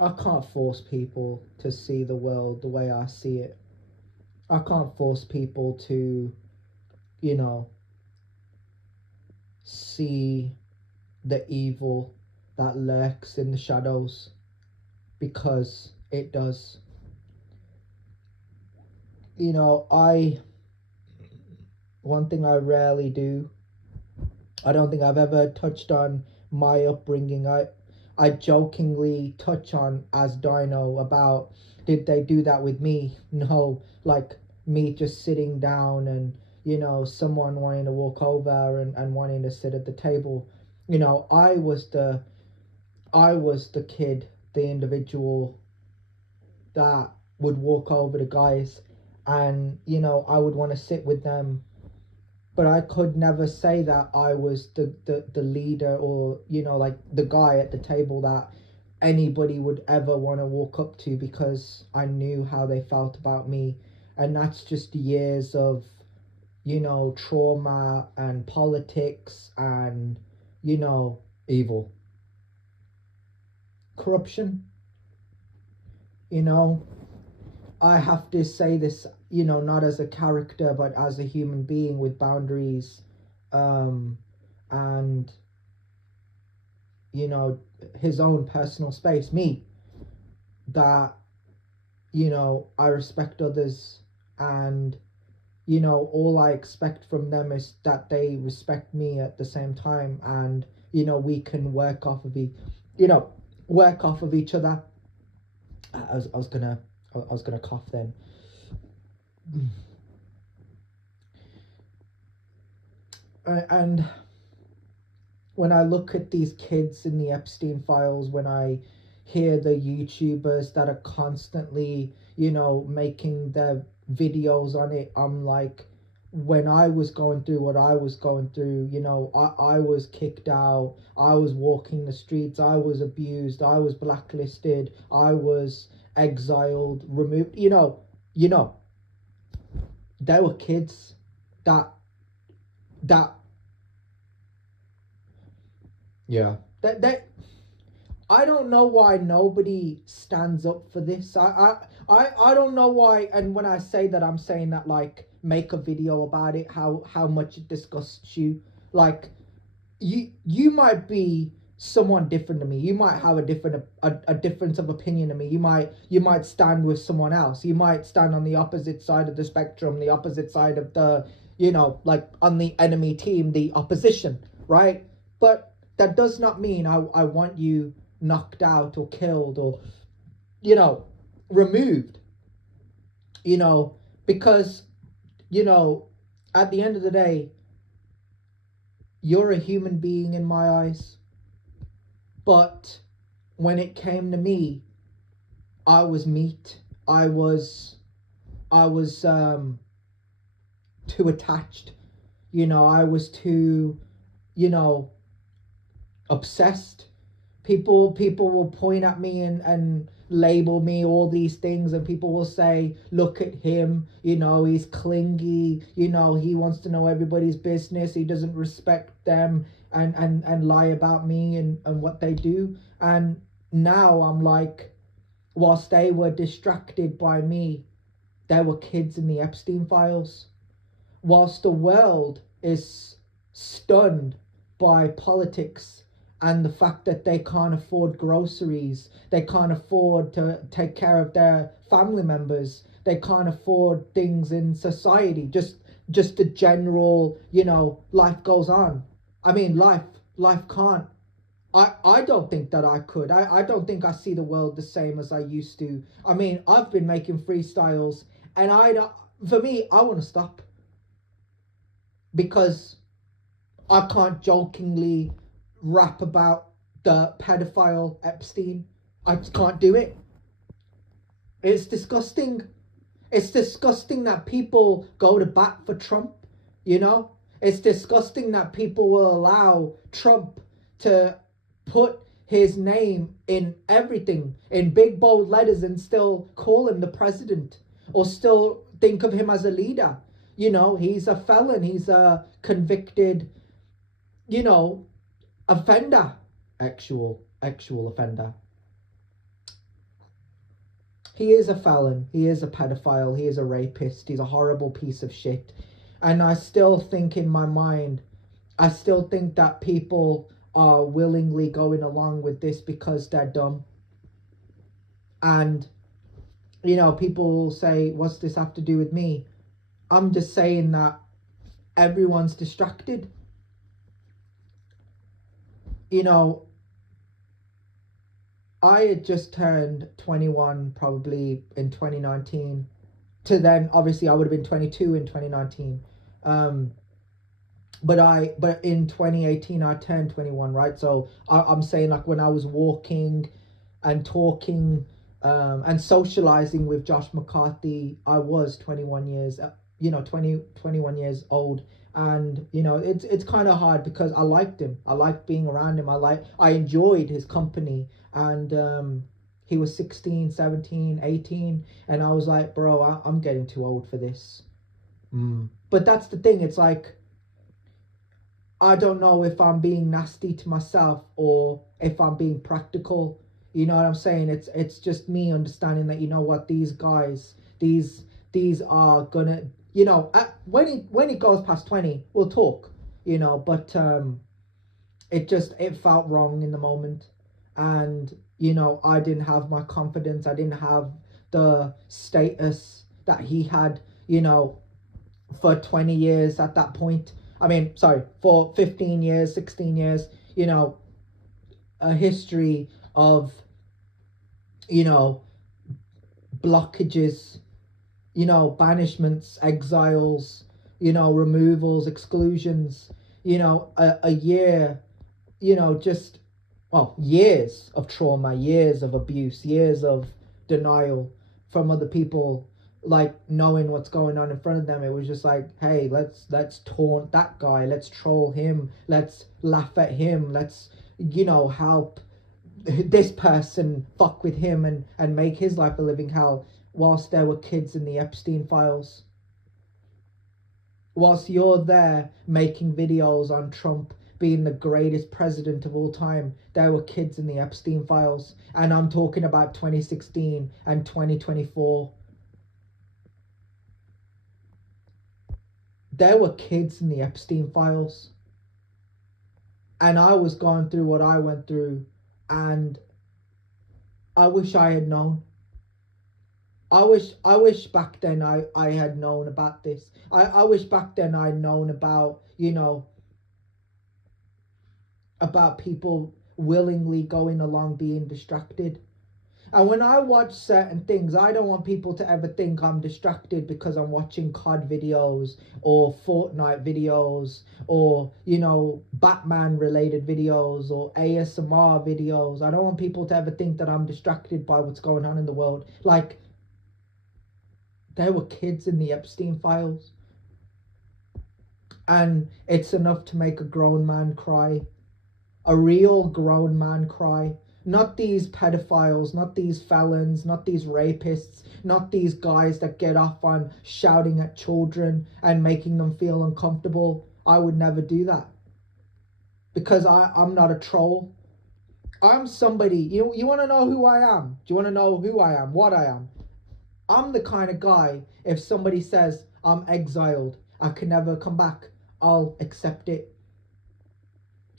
I can't force people to see the world the way I see it. I can't force people to, you know, see the evil that lurks in the shadows, because it does. You know, one thing I rarely do, I don't think I've ever touched on my upbringing. I jokingly touch on as Dino about, did they do that with me? No, like me just sitting down and, you know, someone wanting to walk over and wanting to sit at the table. You know, I was the kid, the individual that would walk over to guys and, you know, I would want to sit with them, but I could never say that I was the leader, or, you know, like the guy at the table that anybody would ever want to walk up to, because I knew how they felt about me. And that's just years of, you know, trauma and politics and, you know, evil, corruption. You know, I have to say this, you know, not as a character, but as a human being with boundaries, um, and, you know, his own personal space. Me, that, you know, I respect others, and, you know, all I expect from them is that they respect me at the same time, and, you know, we can work off of work off of each other. I was gonna cough then. And when I look at these kids in the Epstein files, when I hear the YouTubers that are constantly, you know, making their videos on it, I'm like, when I was going through what I was going through, you know, I was kicked out, I was walking the streets, I was abused, I was blacklisted, I was exiled, removed, you know, there were kids that that yeah that I don't know why nobody stands up for this. I don't know why. And when I say that, I'm saying that, like, make a video about it, how much it disgusts you. Like, you might be someone different to me. You might have a difference of opinion to me. You might stand with someone else. You might stand on the opposite side of the spectrum, the opposite side of the, you know, like on the enemy team, the opposition, right? But that does not mean I want you knocked out or killed or, you know, removed, you know, because, you know, at the end of the day, you're a human being in my eyes. But when it came to me, I was meat. I was too attached. You know, I was too, you know, obsessed. People will point at me and label me all these things, and people will say, look at him, you know, he's clingy, you know, he wants to know everybody's business, he doesn't respect them, and lie about me and what they do. And now I'm like, whilst they were distracted by me, there were kids in the Epstein files. Whilst the world is stunned by politics and the fact that they can't afford groceries, they can't afford to take care of their family members, they can't afford things in society, just the general, you know, life goes on. I mean, life can't. I don't think that I could. I don't think I see the world the same as I used to. I mean, I've been making freestyles, and for me, I want to stop, because I can't jokingly rap about the pedophile Epstein. I just can't do it. It's disgusting. It's disgusting that people go to bat for Trump, you know? It's disgusting that people will allow Trump to put his name in everything, in big bold letters, and still call him the president, or still think of him as a leader. You know, he's a felon, he's a convicted, you know, offender, actual offender. he is a felon, he is a pedophile, he is a rapist, he's a horrible piece of shit. And I still think in my mind, I still think that people are willingly going along with this because they're dumb. And, you know, people will say, what's this have to do with me? I'm just saying that everyone's distracted. You know, I had just turned 21 probably in 2019. To then, obviously, I would have been 22 in 2019. But in 2018, I turned 21, right? So I'm saying, like, when I was walking and talking and socializing with Josh McCarthy, I was 21 years, 21 years old. And, you know, it's kind of hard because I liked him. I liked being around him. I enjoyed his company. And he was 16, 17, 18. And I was like, bro, I'm getting too old for this. But that's the thing. It's like, I don't know if I'm being nasty to myself or if I'm being practical. You know what I'm saying? It's just me understanding that, you know what, these guys, these are gonna, you know, when it goes past 20, we'll talk, you know, but it felt wrong in the moment. And, you know, I didn't have my confidence. I didn't have the status that he had, you know, for 20 years at that point. I mean, sorry, for 15 years, 16 years, you know, a history of, you know, blockages, you know, banishments, exiles, you know, removals, exclusions, you know, a year, you know, just, well, years of trauma, years of abuse, years of denial from other people, like knowing what's going on in front of them. It was just like, hey, let's taunt that guy, let's troll him, let's laugh at him, let's, you know, help this person fuck with him and make his life a living hell, whilst there were kids in the Epstein files. Whilst you're there making videos on Trump being the greatest president of all time, there were kids in the Epstein files. And I'm talking about 2016 and 2024. There were kids in the Epstein files. And I was going through what I went through, and I wish I had known. I wish back then I had known about this. I wish back then I'd known about, you know, about people willingly going along being distracted. And when I watch certain things, I don't want people to ever think I'm distracted because I'm watching COD videos or Fortnite videos or, you know, Batman related videos or ASMR videos. I don't want people to ever think that I'm distracted by what's going on in the world. Like, there were kids in the Epstein files. And it's enough to make a grown man cry. A real grown man cry. Not these pedophiles, not these felons, not these rapists, not these guys that get off on shouting at children and making them feel uncomfortable. I would never do that. Because I'm not a troll. I'm somebody, you want to know who I am? Do you want to know who I am, what I am? I'm the kind of guy, if somebody says I'm exiled, I can never come back, I'll accept it.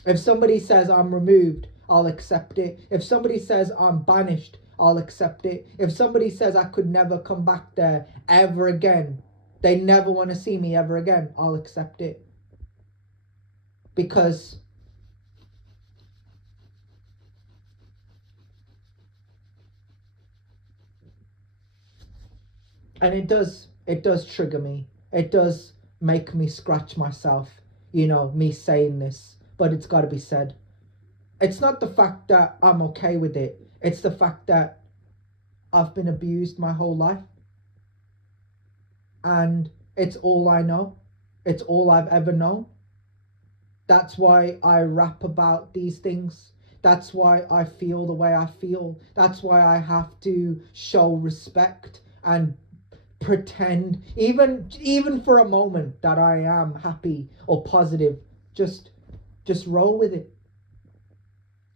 If somebody says I'm removed, I'll accept it. If somebody says I'm banished, I'll accept it. If somebody says I could never come back there ever again, they never want to see me ever again, I'll accept it. Because and it does trigger me. It does make me scratch myself, you know, me saying this, but it's got to be said. It's not the fact that I'm okay with it. It's the fact that I've been abused my whole life. And it's all I know. It's all I've ever known. That's why I rap about these things. That's why I feel the way I feel. That's why I have to show respect and pretend, even for a moment, that I am happy or positive. Just roll with it.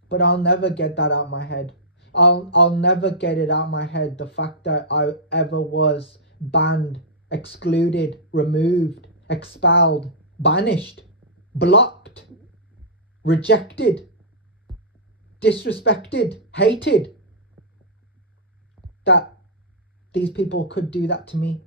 But I'll never get that out of my head. I'll never get it out of my head, the fact that I ever was banned, excluded, removed, expelled, banished, blocked, rejected, disrespected, hated. That these people could do that to me.